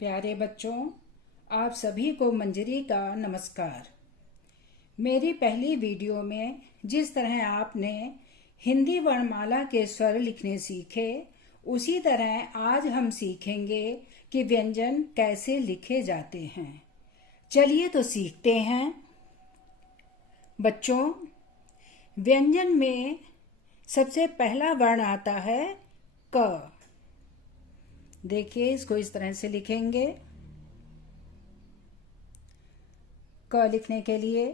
प्यारे बच्चों, आप सभी को मंजरी का नमस्कार। मेरी पहली वीडियो में जिस तरह आपने हिंदी वर्णमाला के स्वर लिखने सीखे, उसी तरह आज हम सीखेंगे कि व्यंजन कैसे लिखे जाते हैं। चलिए तो सीखते हैं। बच्चों, व्यंजन में सबसे पहला वर्ण आता है क। देखिए, इसको इस तरह से लिखेंगे। क लिखने के लिए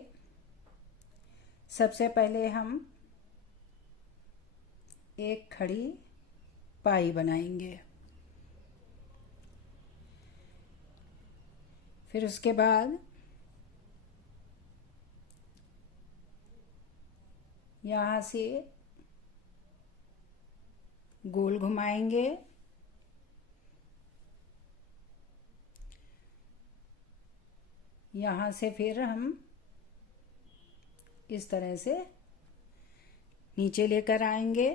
सबसे पहले हम एक खड़ी पाई बनाएंगे। फिर उसके बाद यहाँ से गोल घुमाएंगे। यहाँ से फिर हम इस तरह से नीचे लेकर आएंगे।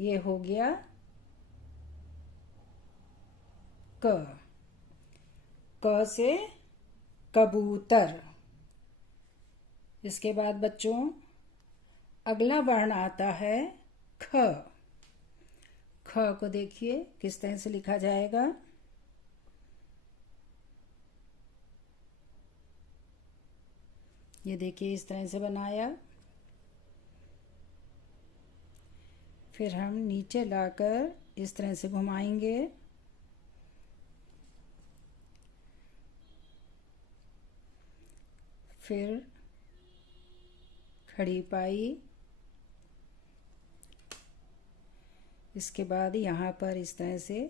ये हो गया क। क से कबूतर। इसके बाद बच्चों अगला वर्ण आता है ख। ख को देखिए किस तरह से लिखा जाएगा। ये देखिए इस तरह से बनाया। फिर हम नीचे लाकर इस तरह से घुमाएंगे। फिर खड़ी पाई। इसके बाद यहाँ पर इस तरह से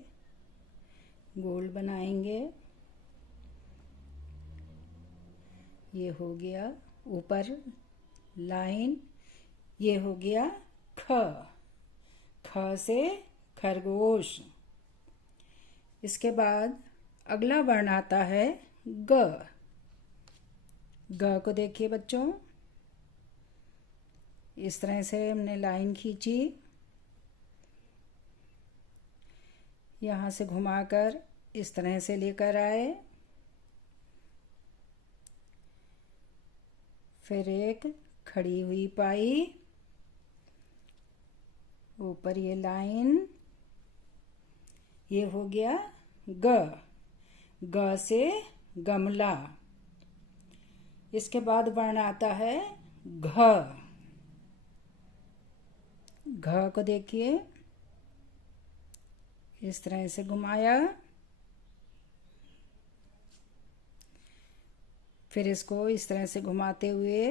गोल बनाएंगे। ये हो गया ऊपर लाइन। ये हो गया ख। ख से खरगोश। इसके बाद अगला वर्ण आता है ग। ग को देखिए बच्चों, इस तरह से हमने लाइन खींची। यहाँ से घुमाकर इस तरह से लेकर आए। फिर एक खड़ी हुई पाई। ऊपर ये लाइन। ये हो गया ग। ग से गमला। इसके बाद वर्ण आता है घ। घ को देखिए, इस तरह से घुमाया। फिर इसको इस तरह से घुमाते हुए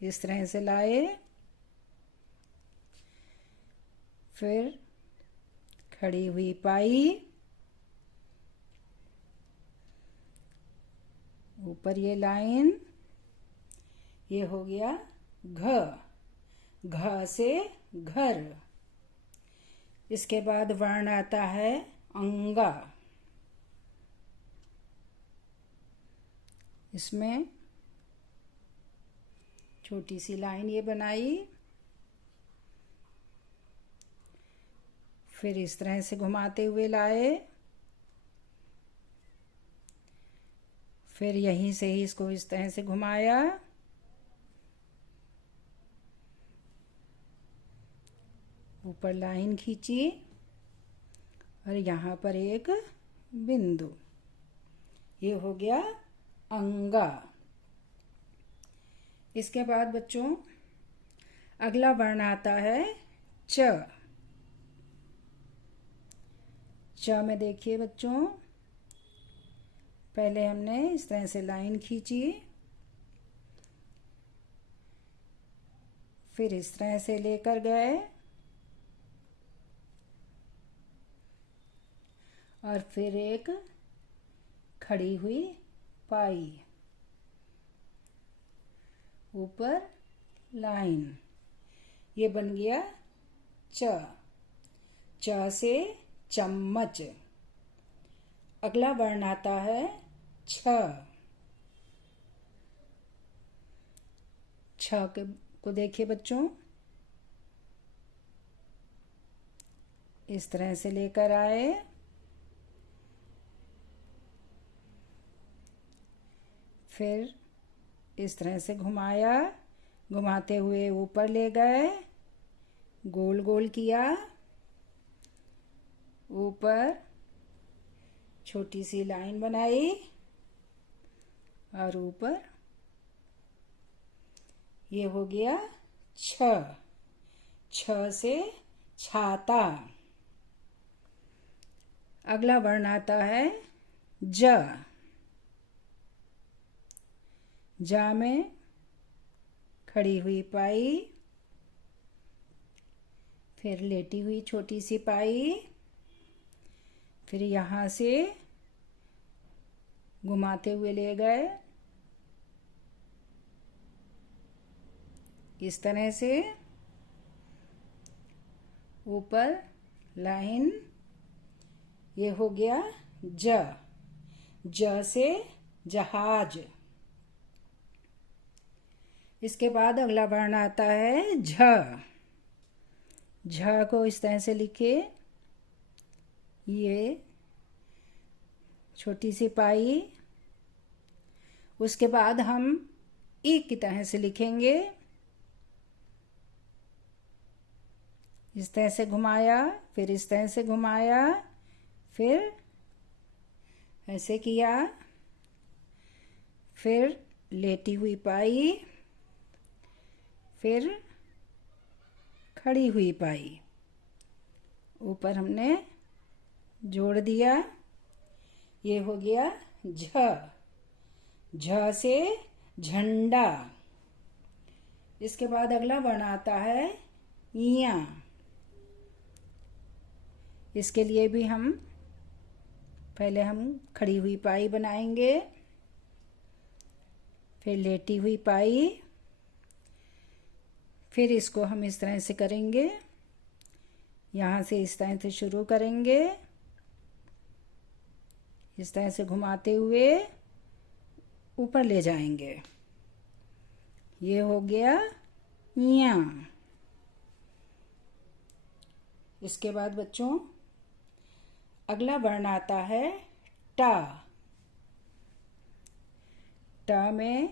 इस तरह से लाए। फिर खड़ी हुई पाई। ऊपर ये लाइन। ये हो गया घ। घ से घर। इसके बाद वर्ण आता है अंगा। इसमें छोटी सी लाइन ये बनाई। फिर इस तरह से घुमाते हुए लाए। फिर यहीं से ही इसको इस तरह से घुमाया। ऊपर लाइन खींची और यहाँ पर एक बिंदु। ये हो गया अंगा। इसके बाद बच्चों अगला वर्ण आता है च। च में देखिए बच्चों, पहले हमने इस तरह से लाइन खींची। फिर इस तरह से लेकर गए और फिर एक खड़ी हुई पाई। ऊपर लाइन। ये बन गया च। च से चम्मच। अगला वर्ण आता है छ। छ को देखिए बच्चों, इस तरह से लेकर आए। फिर इस तरह से घुमाया, घुमाते हुए ऊपर ले गए, गोल गोल किया, ऊपर छोटी सी लाइन बनाई और ऊपर ये हो गया छ। छ से छाता। अगला वर्ण आता है ज। जा में खड़ी हुई पाई, फिर लेटी हुई छोटी सी पाई, फिर यहाँ से घुमाते हुए ले गए इस तरह से, ऊपर लाइन, ये हो गया ज। ज से जहाज। इसके बाद अगला वर्ण आता है झ। झ को इस तरह से लिखे, ये छोटी सी पाई, उसके बाद हम ई की तरह से लिखेंगे, इस तरह से घुमाया, फिर इस तरह से घुमाया, फिर ऐसे किया, फिर लेटी हुई पाई, फिर खड़ी हुई पाई, ऊपर हमने जोड़ दिया, ये हो गया झ। झ से झंडा। इसके बाद अगला वर्ण आता है इया। इसके लिए भी पहले हम खड़ी हुई पाई बनाएंगे, फिर लेटी हुई पाई, फिर इसको हम इस तरह से करेंगे, यहाँ से इस तरह से शुरू करेंगे, इस तरह से घुमाते हुए ऊपर ले जाएंगे, ये हो गया इया। इसके बाद बच्चों अगला वर्ण आता है टा। टा में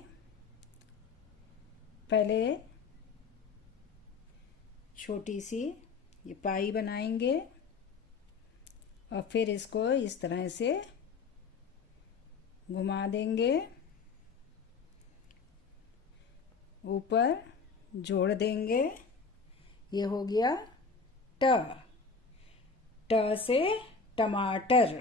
पहले छोटी सी ये पाई बनाएंगे और फिर इसको इस तरह से घुमा देंगे, ऊपर जोड़ देंगे, ये हो गया ट। ट से टमाटर।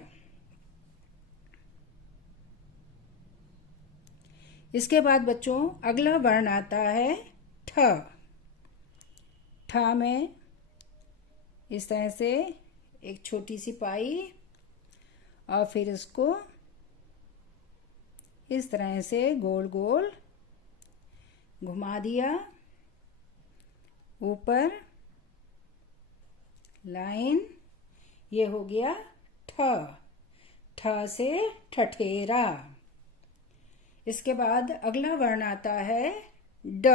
इसके बाद बच्चों अगला वर्ण आता है ठ। ठ में इस तरह से एक छोटी सी पाई और फिर इसको इस तरह से गोल गोल घुमा दिया, ऊपर लाइन, ये हो गया ठ। ठ से ठठेरा। इसके बाद अगला वर्ण आता है ड।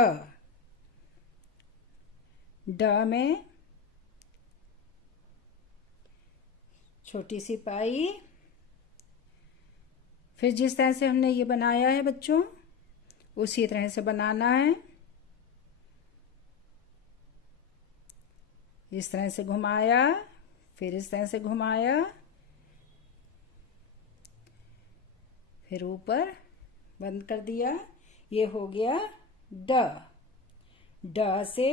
ड में छोटी सी पाई, फिर जिस तरह से हमने ये बनाया है बच्चों उसी तरह से बनाना है, इस तरह से घुमाया, फिर इस तरह से घुमाया, फिर ऊपर बंद कर दिया, ये हो गया ड। ड से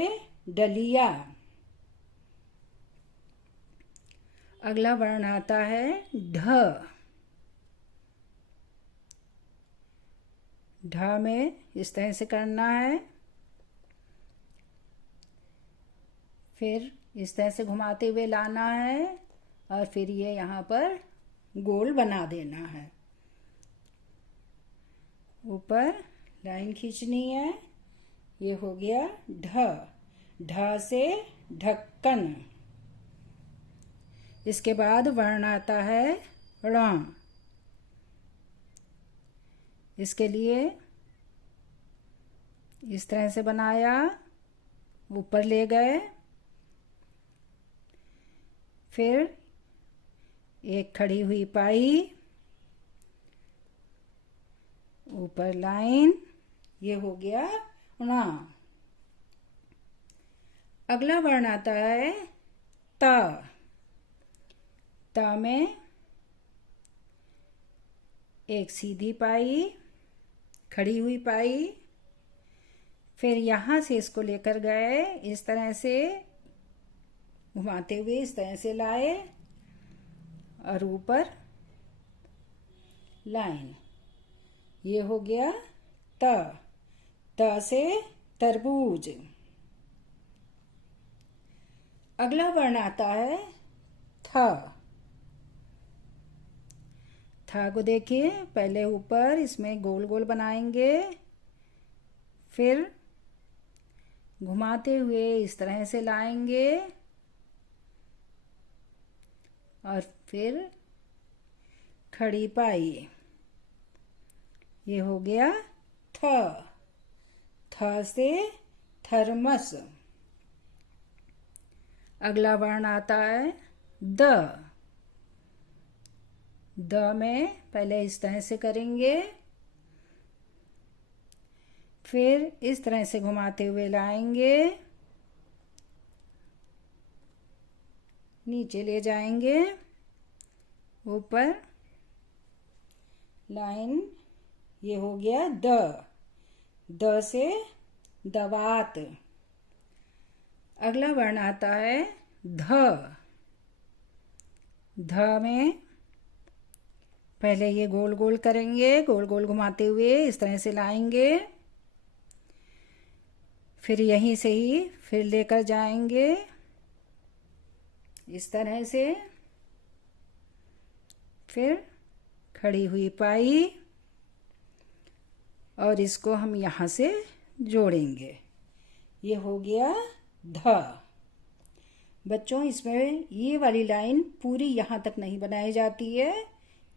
डलिया। अगला वर्ण आता है ढ। ढ में इस तरह से करना है, फिर इस तरह से घुमाते हुए लाना है और फिर ये यहाँ पर गोल बना देना है, ऊपर लाइन खींचनी है, ये हो गया ढ। ढ से ढक्कन। इसके बाद वर्ण आता है ण। इसके लिए इस तरह से बनाया, ऊपर ले गए, फिर एक खड़ी हुई पाई, ऊपर लाइन, ये हो गया ण। अगला वर्ण आता है त। त में एक सीधी पाई, खड़ी हुई पाई, फिर यहाँ से इसको लेकर गए, इस तरह से घुमाते हुए इस तरह से लाए और ऊपर लाइन, ये हो गया त। त से तरबूज। अगला वर्ण आता है थ। थ को देखिए, पहले ऊपर इसमें गोल गोल बनाएंगे, फिर घुमाते हुए इस तरह से लाएंगे और फिर खड़ी पाई, ये हो गया थ। थ से थर्मस। अगला वर्ण आता है द। द में पहले इस तरह से करेंगे, फिर इस तरह से घुमाते हुए लाएंगे, नीचे ले जाएंगे, ऊपर लाइन, ये हो गया द। द से दवात। अगला वर्ण आता है ध। ध में पहले ये गोल गोल करेंगे, गोल गोल घुमाते हुए इस तरह से लाएंगे, फिर यहीं से ही फिर लेकर जाएंगे इस तरह से, फिर खड़ी हुई पाई और इसको हम यहाँ से जोड़ेंगे, ये हो गया ध। बच्चों, इसमें ये वाली लाइन पूरी यहाँ तक नहीं बनाई जाती है,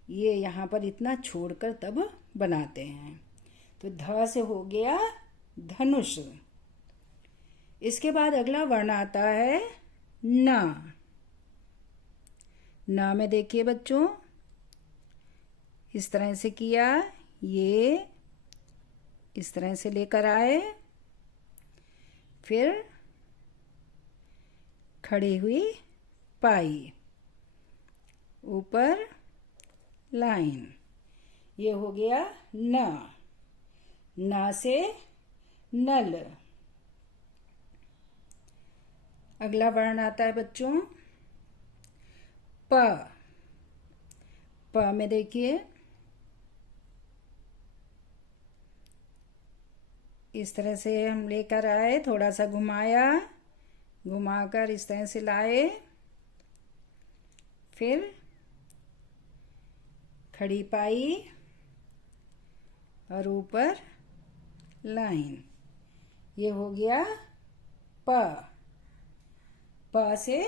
ये यहाँ पर इतना छोड़कर तब बनाते हैं। तो ध से हो गया धनुष। इसके बाद अगला वर्ण आता है न। न में देखिए बच्चों, इस तरह से किया, ये इस तरह से लेकर आए, फिर खड़ी हुई पाई, ऊपर लाइन, ये हो गया न। न से नल। अगला वर्ण आता है बच्चों प। प में देखिए, इस तरह से हम लेकर आए, थोड़ा सा घुमाया, घुमाकर इस तरह से लाए, फिर खड़ी पाई और ऊपर लाइन, ये हो गया प। प से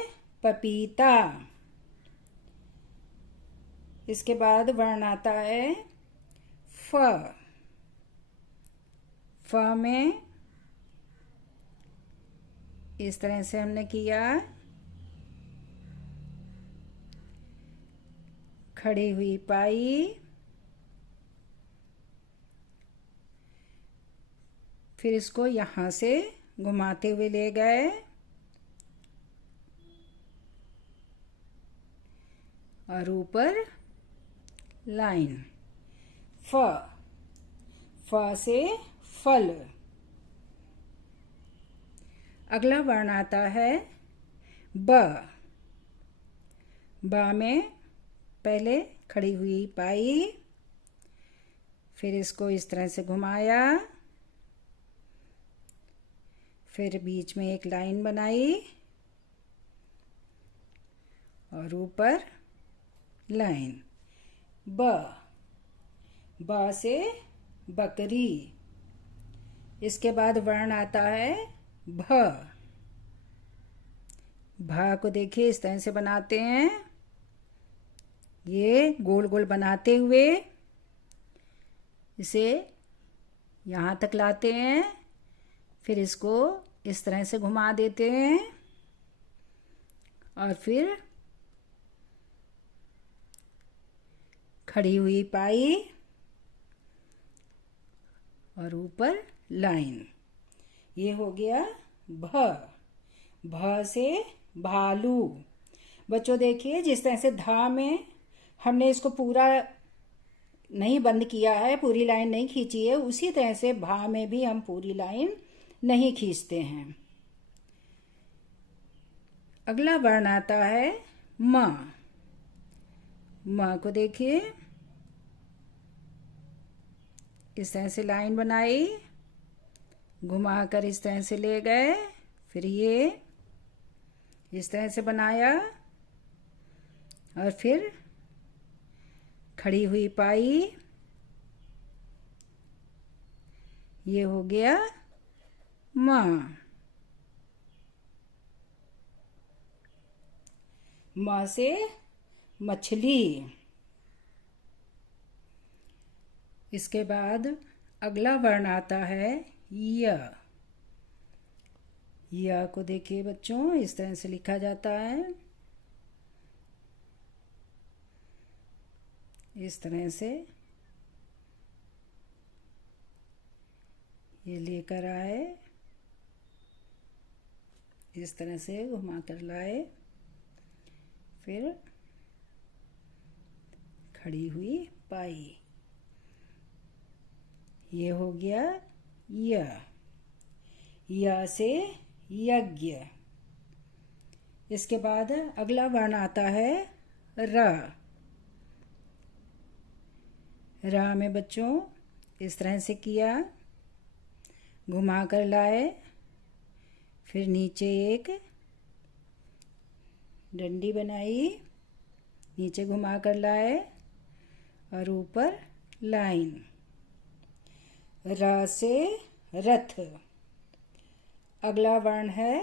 पपीता। इसके बाद वर्ण आता है फ। फ में इस तरह से हमने किया, खड़ी हुई पाई, फिर इसको यहाँ से घुमाते हुए ले गए और ऊपर लाइन, फ। फ से फल। अगला वर्ण आता है ब। ब में पहले खड़ी हुई पाई, फिर इसको इस तरह से घुमाया, फिर बीच में एक लाइन बनाई और ऊपर लाइन, ब। ब से बकरी। इसके बाद वर्ण आता है भ। भ को देखिए, इस तरह से बनाते हैं, ये गोल गोल बनाते हुए इसे यहाँ तक लाते हैं, फिर इसको इस तरह से घुमा देते हैं और फिर खड़ी हुई पाई, और ऊपर लाइन। ये हो गया भ। भ से भालू। बच्चों देखिए, जिस तरह से धा में हमने इसको पूरा नहीं बंद किया है, पूरी लाइन नहीं खींची है, उसी तरह से भा में भी हम पूरी लाइन नहीं खींचते हैं। अगला वर्ण आता है म। म को देखिए, इस तरह से लाइन बनाई, घुमाकर इस तरह से ले गए, फिर ये इस तरह से बनाया और फिर खड़ी हुई पाई। ये हो गया म। म से मछली। इसके बाद अगला वर्ण आता है य। य को देखिए बच्चों, इस तरह से लिखा जाता है, इस तरह से ये लेकर आए, इस तरह से घुमा कर लाए, फिर खड़ी हुई पाई। ये हो गया य। य से यज्ञ। इसके बाद अगला वर्ण आता है र। र में बच्चों इस तरह से किया, घुमा कर लाए, फिर नीचे एक डंडी बनाई, नीचे घुमा कर लाए और ऊपर लाइन। र से रथ। अगला वर्ण है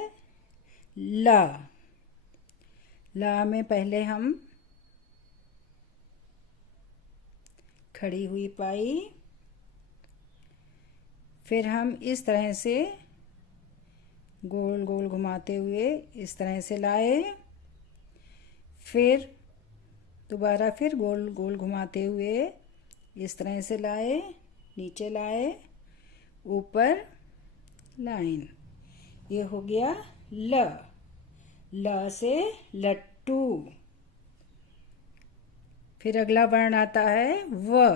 ल। ल में पहले हम खड़ी हुई पाई, फिर हम इस तरह से गोल गोल घुमाते हुए इस तरह से लाए, फिर दोबारा फिर गोल गोल घुमाते हुए इस तरह से लाए, नीचे लाए, ऊपर लाइन। ये हो गया ल। ल से लट्टू। फिर अगला वर्ण आता है व।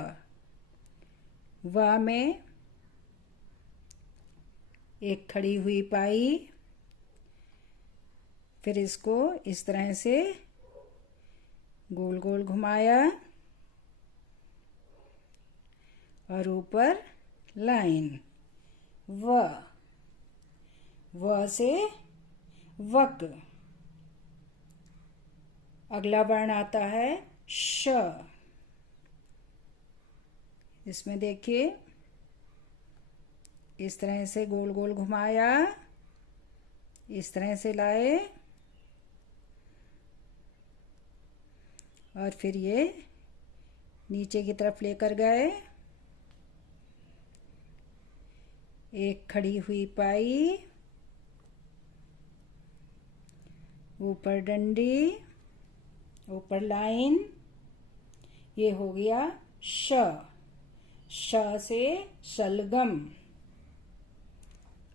व में एक खड़ी हुई पाई, फिर इसको इस तरह से गोल गोल घुमाया और ऊपर लाइन। व। व से वक। अगला वर्ण आता है श। इसमें देखिए, इस तरह से गोल गोल घुमाया, इस तरह से लाए और फिर ये नीचे की तरफ लेकर गए, एक खड़ी हुई पाई, ऊपर डंडी, ऊपर लाइन। ये हो गया श। श से शलगम।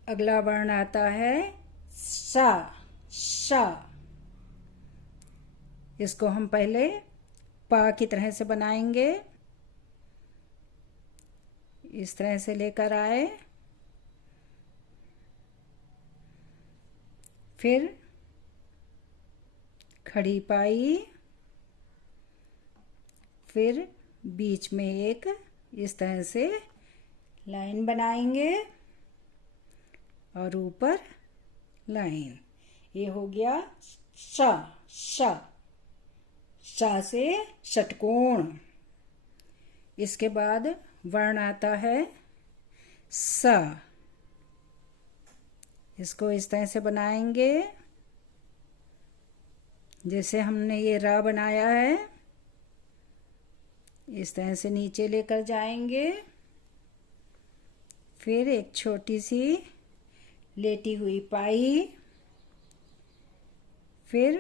अगला वर्ण आता है सा। सा। इसको हम पहले पा की तरह से बनाएंगे, इस तरह से लेकर आए, फिर खड़ी पाई, फिर बीच में एक इस तरह से लाइन बनाएंगे और ऊपर लाइन। ये हो गया सा। सा। सा से षटकोण। इसके बाद वर्ण आता है स। इसको इस तरह से बनाएंगे जैसे हमने ये रा बनाया है, इस तरह से नीचे लेकर जाएंगे, फिर एक छोटी सी लेटी हुई पाई, फिर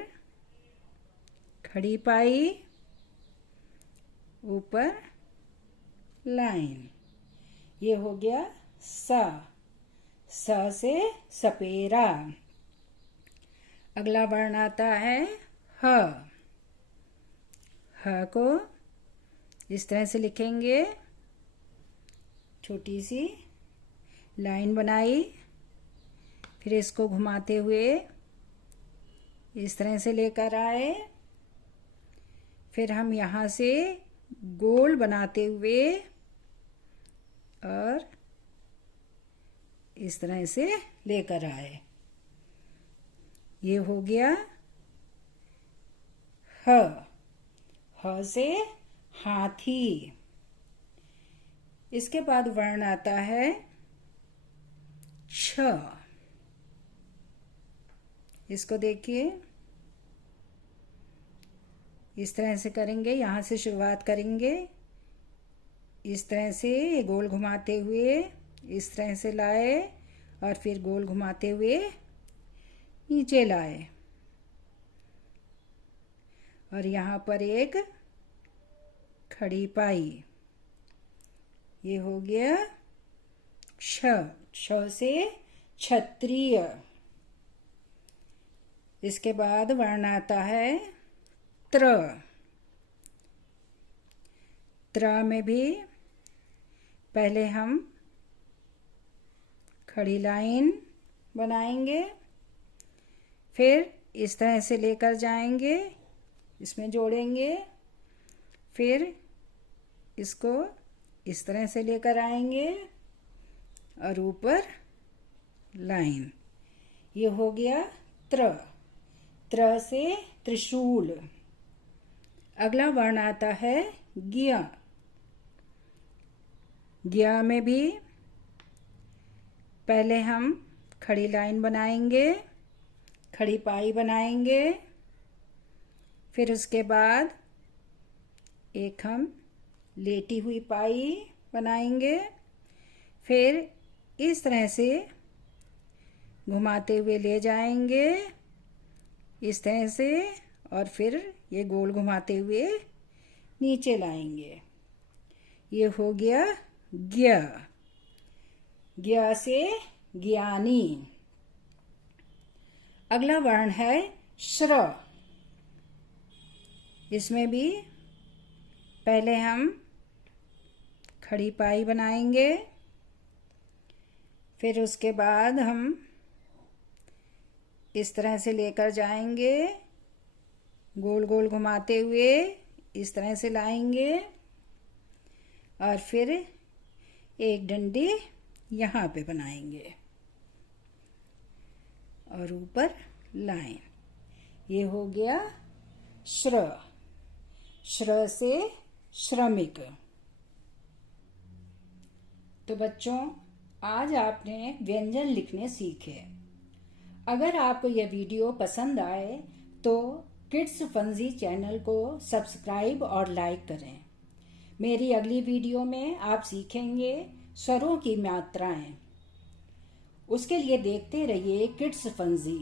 खड़ी पाई, ऊपर लाइन। ये हो गया सा। स से सपेरा। अगला वर्ण आता है ह। ह को इस तरह से लिखेंगे, छोटी सी लाइन बनाई, फिर इसको घुमाते हुए इस तरह से लेकर आए, फिर हम यहाँ से गोल बनाते हुए और इस तरह से लेकर आए। ये हो गया ह। ह से हाथी। इसके बाद वर्ण आता है छ। इसको देखिए, इस तरह से करेंगे, यहाँ से शुरुआत करेंगे, इस तरह से गोल घुमाते हुए इस तरह से लाए और फिर गोल घुमाते हुए नीचे लाए और यहाँ पर एक खड़ी पाई। ये हो गया छ। छ से क्षत्रिय। इसके बाद वर्ण आता है त्र। त्र में भी पहले हम खड़ी लाइन बनाएंगे, फिर इस तरह से लेकर जाएंगे, इसमें जोड़ेंगे, फिर इसको इस तरह से लेकर आएंगे और ऊपर लाइन। ये हो गया त्र। त्र से त्रिशूल। अगला वर्ण आता है ज्ञ। ज्ञ में भी पहले हम खड़ी लाइन बनाएंगे, खड़ी पाई बनाएंगे, फिर उसके बाद एक हम लेटी हुई पाई बनाएंगे, फिर इस तरह से घुमाते हुए ले जाएंगे इस तरह से और फिर ये गोल घुमाते हुए नीचे लाएंगे। ये हो गया ज्ञ। ज्ञ से ज्ञानी। अगला वर्ण है श्र। इसमें भी पहले हम खड़ी पाई बनाएंगे, फिर उसके बाद हम इस तरह से लेकर जाएंगे, गोल गोल घुमाते हुए इस तरह से लाएंगे और फिर एक डंडी यहाँ पे बनाएंगे और ऊपर लाइन। ये हो गया श्र। श्र से श्रमिक। तो बच्चों, आज आपने व्यंजन लिखने सीखे। अगर आपको यह वीडियो पसंद आए तो किड्स फंजी चैनल को सब्सक्राइब और लाइक करें। मेरी अगली वीडियो में आप सीखेंगे स्वरों की मात्राएं। उसके लिए देखते रहिए किड्स फंजी।